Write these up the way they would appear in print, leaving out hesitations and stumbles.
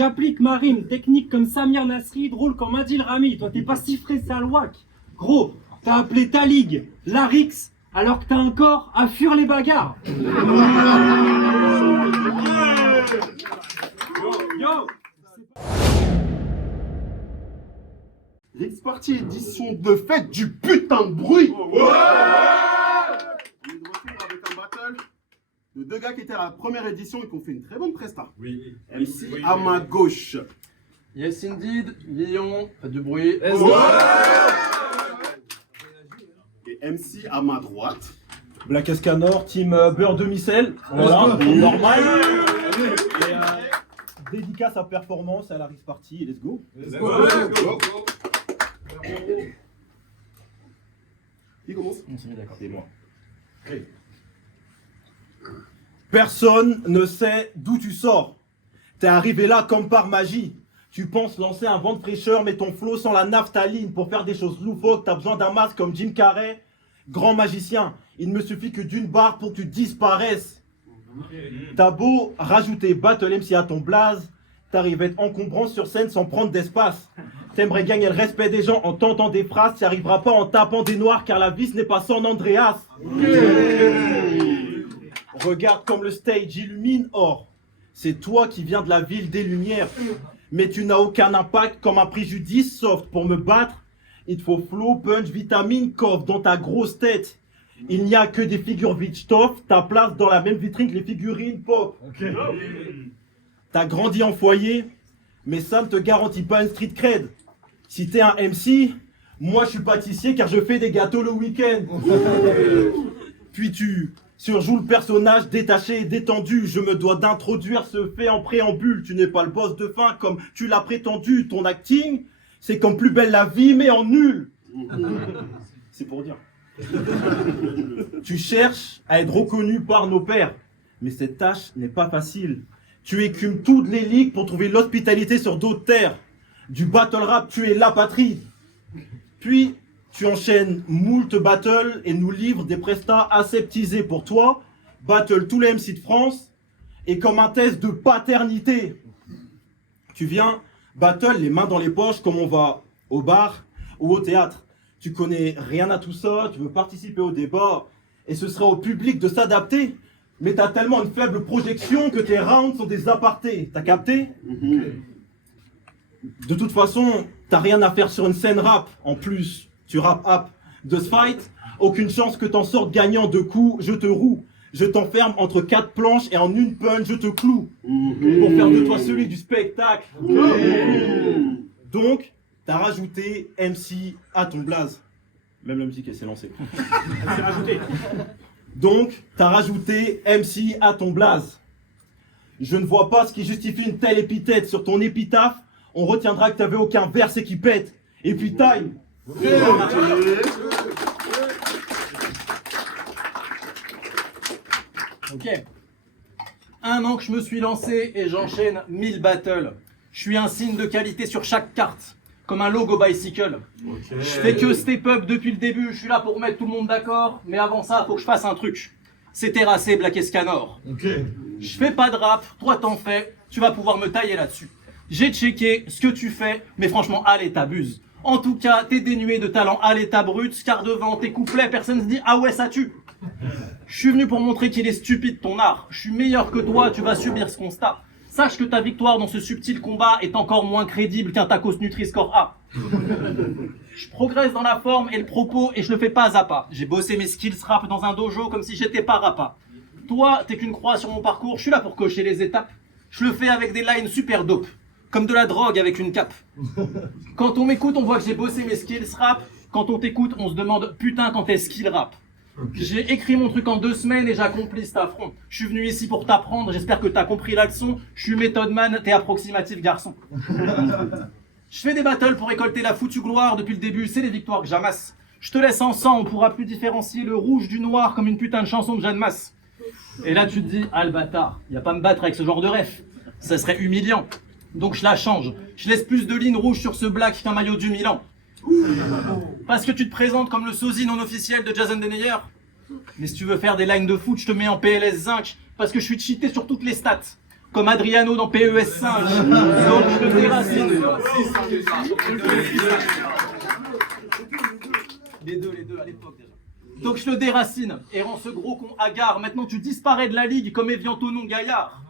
J'applique ma rime, technique comme Samir Nasri, drôle comme Adil Rami. Toi, t'es pas si frais, Salouac. Gros, t'as appelé ta ligue Larix, alors que t'as un corps à fuir les bagarres. Yo. Rix Party édition de fête du putain de bruit. On est de retour avec un battle de deux gars qui étaient à la première édition et qui ont fait une très bonne presta. Oui. MC à ma gauche. Yes indeed, Lyon, faites du bruit. Et MC à ma droite. Black Escanor, team beurre demi-sel. Voilà, normal. Et, dédicace à performance à la Rix Party et let's go. Qui commence? On s'est mis d'accord. C'est moi. Personne ne sait d'où tu sors. T'es arrivé là comme par magie. Tu penses lancer un vent de fraîcheur, mais ton flow sans la naphtaline. Pour faire des choses loufoques, t'as besoin d'un masque comme Jim Carrey. Grand magicien, il ne me suffit que d'une barre pour que tu disparaisses. T'as beau rajouter Battle MC à ton blaze, t'arrives à être encombrant sur scène sans prendre d'espace. T'aimerais gagner le respect des gens en tentant des phrases, t'y arriveras pas en tapant des noirs car la vie ce n'est pas San Andreas. Regarde comme le stage illumine, or, c'est toi qui viens de la ville des lumières. Mais tu n'as aucun impact comme un préjudice soft. Pour me battre, il te faut flow, punch, vitamine, coffre dans ta grosse tête. Il n'y a que des figures Vichtov, ta place dans la même vitrine que les figurines pop. T'as grandi en foyer, mais ça ne te garantit pas une street cred. Si t'es un MC, moi je suis pâtissier car je fais des gâteaux le week-end. Puis tu surjoues le personnage détaché et détendu. Je me dois d'introduire ce fait en préambule. Tu n'es pas le boss de fin comme tu l'as prétendu. Ton acting, c'est comme Plus belle la vie mais en nul. C'est pour dire. Tu cherches à être reconnu par nos pairs, mais cette tâche n'est pas facile. Tu écumes toutes les ligues pour trouver l'hospitalité sur d'autres terres. Du battle rap, tu es la patrie. Puis, tu enchaînes moult battles et nous livres des prestats aseptisés pour toi. Battle tous les MC de France et comme un test de paternité. Tu viens battle les mains dans les poches comme on va au bar ou au théâtre. Tu connais rien à tout ça, tu veux participer au débat et ce sera au public de s'adapter. Mais t'as tellement une faible projection que tes rounds sont des apartés. T'as capté? De toute façon, t'as rien à faire sur une scène rap. En plus, tu rap up de ce fight. Aucune chance que t'en sortes gagnant de coups, je te roue. Je t'enferme entre 4 planches et en une punch, je te cloue. Pour faire de toi celui du spectacle. Donc, t'as rajouté MC à ton blaze. Même la musique, elle s'est lancée. Elle s'est rajoutée. Donc, t'as rajouté MC à ton blaze. Je ne vois pas ce qui justifie une telle épithète sur ton épitaphe. On retiendra que t'avais aucun verset qui pète. Et puis time. Ok. 1 an que je me suis lancé et j'enchaîne 1000 battles. Je suis un signe de qualité sur chaque carte, comme un logo bicycle. Je fais que step up depuis le début, je suis là pour mettre tout le monde d'accord, mais avant ça, faut que je fasse un truc. C'est terrasser Black Escanor. Je fais pas de rap, toi t'en fais, tu vas pouvoir me tailler là-dessus. J'ai checké ce que tu fais, mais franchement, allez, t'abuses. En tout cas, t'es dénué de talent à l'état brut, car devant tes couplets, personne se dit « Ah ouais, ça tue !» Je suis venu pour montrer qu'il est stupide ton art. Je suis meilleur que toi, tu vas subir ce constat. Sache que ta victoire dans ce subtil combat est encore moins crédible qu'un tacos Nutri-Score A. Je progresse dans la forme et le propos et je le fais pas à pas. J'ai bossé mes skills rap dans un dojo comme si j'étais pas rapa. Toi, t'es qu'une croix sur mon parcours, je suis là pour cocher les étapes. Je le fais avec des lines super dope, comme de la drogue avec une cape. Quand on m'écoute, on voit que j'ai bossé mes skills rap. Quand on t'écoute, on se demande putain quand est-ce qu'il rappe. J'ai écrit mon truc en 2 semaines et j'accomplis cet affront. Je suis venu ici pour t'apprendre, j'espère que t'as compris la leçon. Je suis méthode man, t'es approximatif garçon. Je fais des battles pour récolter la foutue gloire depuis le début, c'est les victoires que j'amasse. Je te laisse en sang, on pourra plus différencier le rouge du noir comme une putain de chanson de Jeanne Masse. Et là tu te dis, ah le bâtard, y a pas me battre avec ce genre de ref, ça serait humiliant. Donc je la change, je laisse plus de lignes rouges sur ce black qu'un maillot du Milan. Parce que tu te présentes comme le sosie non officiel de Jason Denayer. Mais si tu veux faire des lines de foot, je te mets en PLS zinc, parce que je suis cheaté sur toutes les stats. comme Adriano dans PES Singe. Donc je le déracine. Les deux à l'époque déjà. Donc je le déracine et rends ce gros con hagard. Maintenant tu disparais de la ligue comme Evian Tonon Gaillard.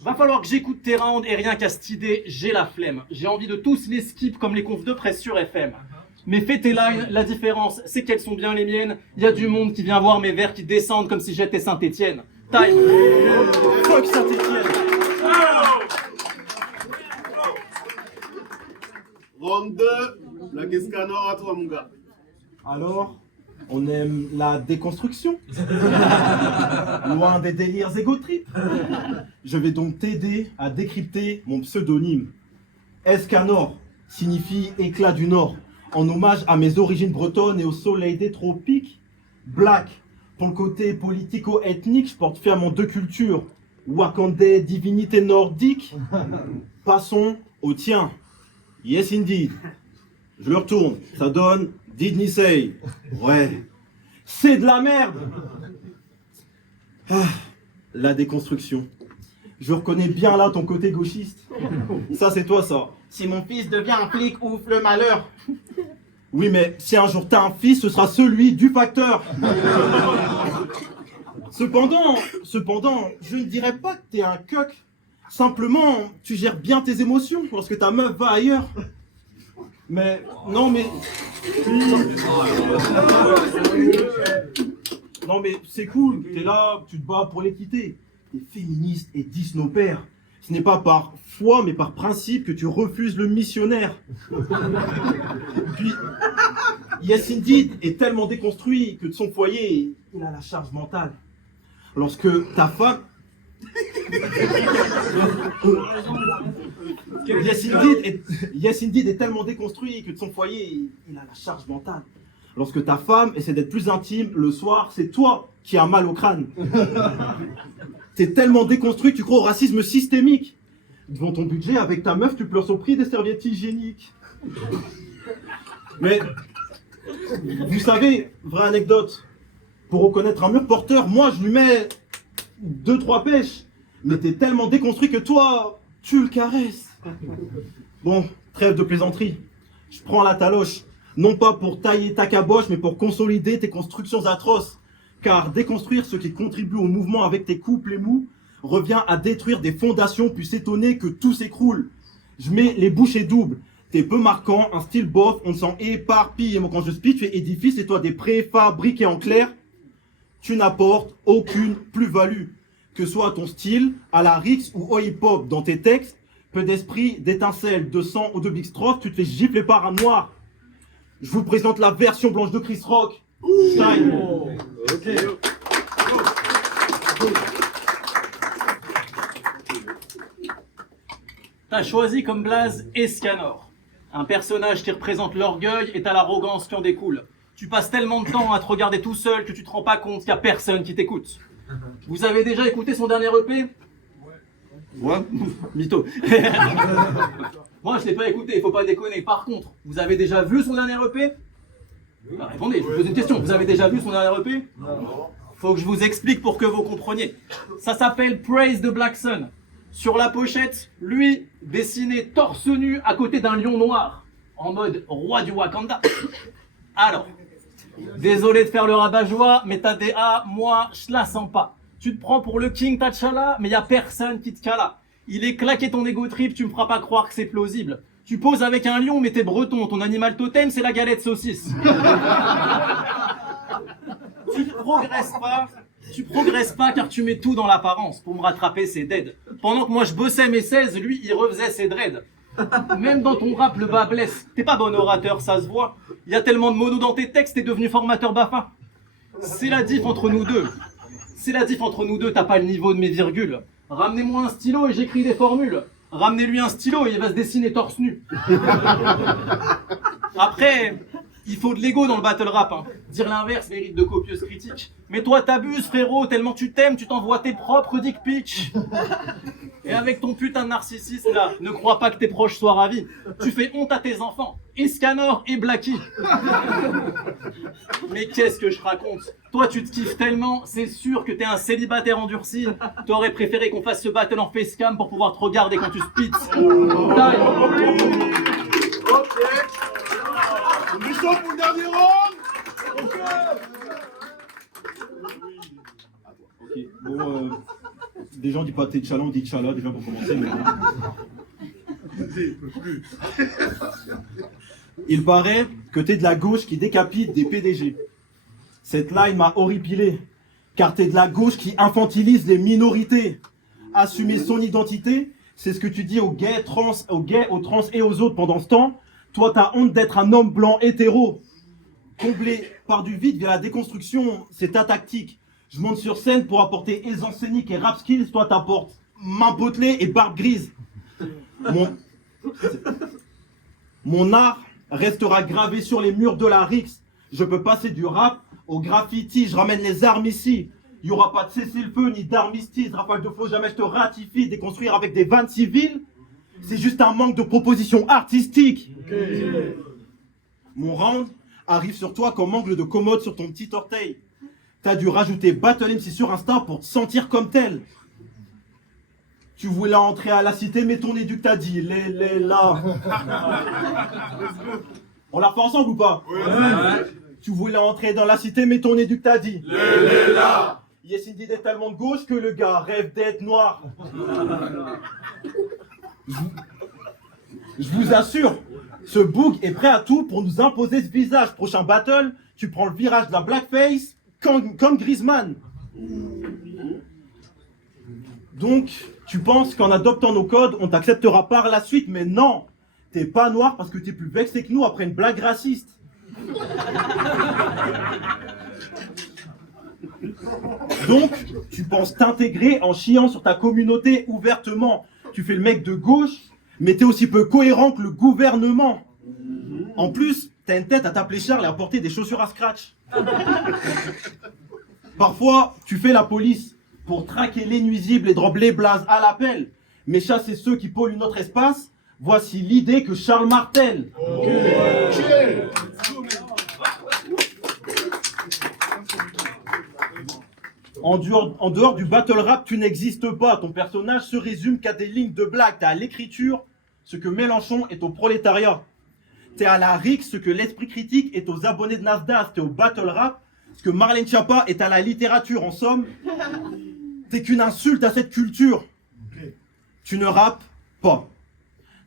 Va falloir que j'écoute tes rounds et rien qu'à cette idée, j'ai la flemme. J'ai envie de tous les skip comme les confs de presse sur FM. Mais fais tes lines, la différence, c'est qu'elles sont bien les miennes. Il y a du monde qui vient voir mes vers qui descendent comme si j'étais Saint-Étienne. Time. Fuck Saint-Étienne. Round 2, la Kescanor à toi, mon gars. Alors, on aime la déconstruction. Loin des délires égotrips. Je vais donc t'aider à décrypter mon pseudonyme. Escanor signifie éclat du Nord, en hommage à mes origines bretonnes et au soleil des tropiques. Black, pour le côté politico-ethnique, je porte fièrement deux cultures. Wakandais, divinité nordique. Passons au tien. Yes indeed. Je le retourne. Ça donne Didn't say. Ouais. C'est de la merde. Ah, la déconstruction. Je reconnais bien là ton côté gauchiste. Ça c'est toi ça. Si mon fils devient un flic, ouf le malheur. Oui mais si un jour t'as un fils, ce sera celui du facteur. Cependant, je ne dirais pas que t'es un coq. Simplement, tu gères bien tes émotions lorsque ta meuf va ailleurs. Mais, non mais... Non mais c'est cool, t'es là, tu te bats pour l'équité. T'es féministe et dis nos pères. Ce n'est pas par foi mais par principe que tu refuses le missionnaire. Puis, Yes Indeed est tellement déconstruit que de son foyer, il a la charge mentale. Lorsque ta femme... Yes Indeed est tellement déconstruit que de son foyer, il a la charge mentale. Lorsque ta femme essaie d'être plus intime, le soir, c'est toi qui as mal au crâne. T'es tellement déconstruit que tu crois au racisme systémique. Devant ton budget, avec ta meuf, tu pleures au prix des serviettes hygiéniques. Mais, vous savez, vraie anecdote, pour reconnaître un mur porteur, moi je lui mets 2-3 pêches. Mais t'es tellement déconstruit que toi, tu le caresses. Bon, trêve de plaisanterie. Je prends la taloche. Non pas pour tailler ta caboche, mais pour consolider tes constructions atroces. Car déconstruire ce qui contribue au mouvement avec tes couples mous revient à détruire des fondations puis s'étonner que tout s'écroule. Je mets les bouchées doubles. T'es peu marquant, un style bof, on s'en éparpille. Et moi quand je speed, tu fais édifice et toi des préfabriqués en clair. Tu n'apportes aucune plus-value. Que soit ton style, à la Rix ou au hip-hop dans tes textes, peu d'esprit, d'étincelles, de sang ou de big strophe, tu te fais gifler par un noir. Je vous présente la version blanche de Chris Rock. Style. Ok. T'as choisi comme blaze Escanor. Un personnage qui représente l'orgueil et t'as l'arrogance qui en découle. Tu passes tellement de temps à te regarder tout seul que tu te rends pas compte qu'il y a personne qui t'écoute. Vous avez déjà écouté son dernier EP? Ouais. Mytho. Moi, je l'ai pas écouté, faut pas déconner. Par contre, vous avez déjà vu son dernier EP? Bah, répondez, je vous pose une question. Vous avez déjà vu son dernier EP? Non. Faut que je vous explique pour que vous compreniez. Ça s'appelle Praise the Black Sun. Sur la pochette, lui, dessiné torse nu à côté d'un lion noir, en mode roi du Wakanda. Alors, désolé de faire le rabat-joie, mais ta DA, moi, je la sens pas. Tu te prends pour le King T'Challa, mais y a personne qui te cala. Il est claqué ton ego trip, tu me feras pas croire que c'est plausible. Tu poses avec un lion, mais t'es breton, ton animal totem, c'est la galette saucisse. Tu progresses pas car tu mets tout dans l'apparence. Pour me rattraper, c'est dead. Pendant que moi je bossais mes 16, lui, il refaisait ses dreads. Même dans ton rap, le bas blesse. T'es pas bon orateur, ça se voit. Il y a tellement de mots dans tes textes, t'es devenu formateur BAFA. C'est la diff entre nous deux. T'as pas le niveau de mes virgules. Ramenez-moi un stylo et j'écris des formules. Ramenez-lui un stylo et il va se dessiner torse nu. Après, il faut de l'ego dans le battle rap. Hein. Dire l'inverse mérite de copieuses critiques. Mais toi t'abuses frérot, tellement tu t'aimes, tu t'envoies tes propres dick pics. Et avec ton putain de narcissisme là, ne crois pas que tes proches soient ravis. Tu fais honte à tes enfants, Escanor et Blacky. Mais qu'est-ce que je raconte? Toi tu te kiffes tellement, c'est sûr que t'es un célibataire endurci. T'aurais préféré qu'on fasse ce battle en facecam pour pouvoir te regarder quand tu spits. Taille. Ok. On est chaud pour le dernier round. Ok. Ok, bon, déjà on dit pas T'Challa, on dit Tchala déjà pour commencer. Mais... Il paraît que t'es de la gauche qui décapite des PDG. Cette line m'a horripilé, car t'es de la gauche qui infantilise les minorités. Assumer son identité, c'est ce que tu dis aux gays, aux trans et aux autres pendant ce temps. Toi, t'as honte d'être un homme blanc hétéro. Comblé par du vide via la déconstruction, c'est ta tactique. Je monte sur scène pour apporter aisance scénique et rap skills, toi t'apportes main potelée et barbe grise. Mon art restera gravé sur les murs de la Rix. Je peux passer du rap au graffiti, je ramène les armes ici. Il n'y aura pas de cessez-le-feu ni d'armistice, rafale de flow, jamais je te ratifie. Déconstruire avec des vannes civiles, c'est juste un manque de propositions artistiques. Okay. Mon round arrive sur toi comme angle de commode sur ton petit orteil. T'as dû rajouter Battle MC sur Insta pour te sentir comme tel. Tu voulais entrer à la cité, mais ton éduc t'a dit les là. On la refait ensemble ou pas? Ouais. Tu voulais entrer dans la cité, mais ton éduc t'a dit les là. Yes Indeed est tellement de gauche que le gars rêve d'être noir. Je vous assure, ce boug est prêt à tout pour nous imposer ce visage. Prochain battle, tu prends le virage de la blackface comme Griezmann. Donc, tu penses qu'en adoptant nos codes, on t'acceptera par la suite, mais non, t'es pas noir parce que t'es plus vexé que nous après une blague raciste. Donc, tu penses t'intégrer en chiant sur ta communauté ouvertement. Tu fais le mec de gauche, mais t'es aussi peu cohérent que le gouvernement. En plus, t'as une tête à t'appeler Charles et à porter des chaussures à scratch. Parfois, tu fais la police pour traquer les nuisibles et drop les blazes à l'appel. Mais chasser ceux qui polluent notre espace, voici l'idée que Charles martèle. En dehors du battle rap, tu n'existes pas. Ton personnage se résume qu'à des lignes de blague. T'es à l'écriture ce que Mélenchon est au prolétariat. T'es à la RIC ce que l'esprit critique est aux abonnés de Nasdaq. T'es au battle rap ce que Marlène Schiappa est à la littérature. En somme, t'es qu'une insulte à cette culture. Tu ne rappes pas.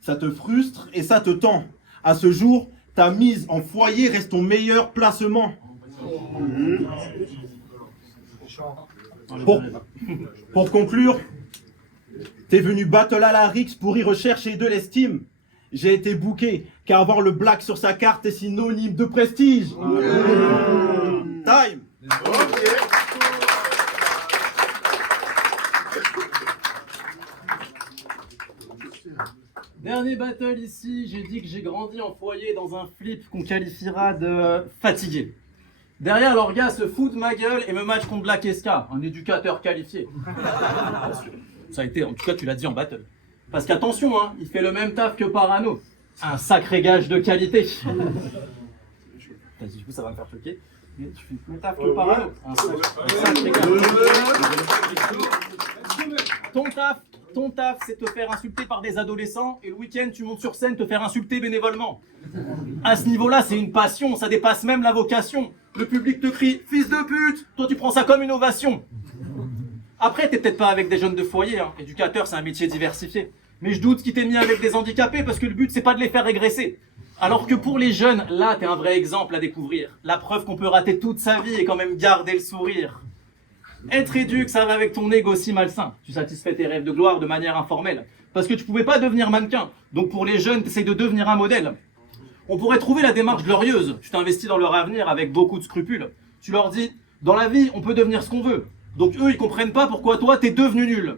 Ça te frustre et ça te tend. À ce jour, ta mise en foyer reste ton meilleur placement. Pour conclure, t'es venu battle à la Rix pour y rechercher de l'estime. J'ai été booké, car avoir le black sur sa carte est synonyme de prestige. Time. Dernier battle ici, j'ai dit que j'ai grandi en foyer dans un flip qu'on qualifiera de fatigué. Derrière, leur gars se fout de ma gueule et me match contre Black Esca, un éducateur qualifié. Ça a été, en tout cas tu l'as dit en battle. Parce qu'attention, hein, il fait le même taf que Parano. Un sacré gage de qualité. Vas-y, du coup ça va me faire choquer. Mais tu fais le même taf que Parano. Un sacré gage. Ton taf, c'est te faire insulter par des adolescents et le week-end, tu montes sur scène te faire insulter bénévolement. À ce niveau-là, c'est une passion, ça dépasse même la vocation. Le public te crie « Fils de pute !» Toi, tu prends ça comme une ovation. Après, t'es peut-être pas avec des jeunes de foyer, hein. Éducateur, c'est un métier diversifié. Mais je doute qu'il t'ait mis avec des handicapés parce que le but, c'est pas de les faire régresser. Alors que pour les jeunes, là, t'es un vrai exemple à découvrir. La preuve qu'on peut rater toute sa vie et quand même garder le sourire. Être éduque, ça va avec ton ego si malsain. Tu satisfais tes rêves de gloire de manière informelle. Parce que tu pouvais pas devenir mannequin. Donc pour les jeunes, t'essayes de devenir un modèle. On pourrait trouver la démarche glorieuse. Tu t'investis dans leur avenir avec beaucoup de scrupules. Tu leur dis, dans la vie, on peut devenir ce qu'on veut. Donc eux, ils comprennent pas pourquoi toi, t'es devenu nul.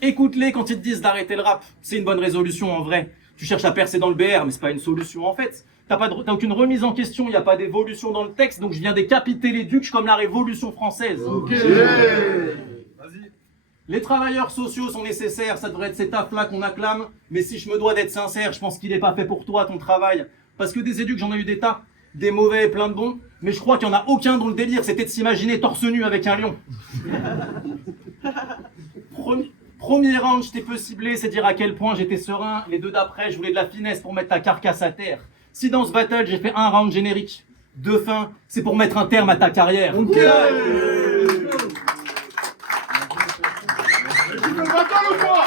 Écoute-les quand ils te disent d'arrêter le rap. C'est une bonne résolution en vrai. Tu cherches à percer dans le BR, mais c'est pas une solution en fait. T'as aucune remise en question, il n'y a pas d'évolution dans le texte, donc je viens décapiter les ducs comme la Révolution française. Ok. Vas-y. Les travailleurs sociaux sont nécessaires, ça devrait être ces tafs-là qu'on acclame. Mais si je me dois d'être sincère, je pense qu'il n'est pas fait pour toi, ton travail. Parce que des éducs, j'en ai eu des tas. Des mauvais et plein de bons. Mais je crois qu'il n'y en a aucun dont le délire, c'était de s'imaginer torse nu avec un lion. Premier round, je t'ai peu ciblé, c'est dire à quel point j'étais serein. Les deux d'après, je voulais de la finesse pour mettre ta carcasse à terre. Si dans ce battle, j'ai fait un round générique, de fin, c'est pour mettre un terme à ta carrière. Tu fais le battle ou quoi?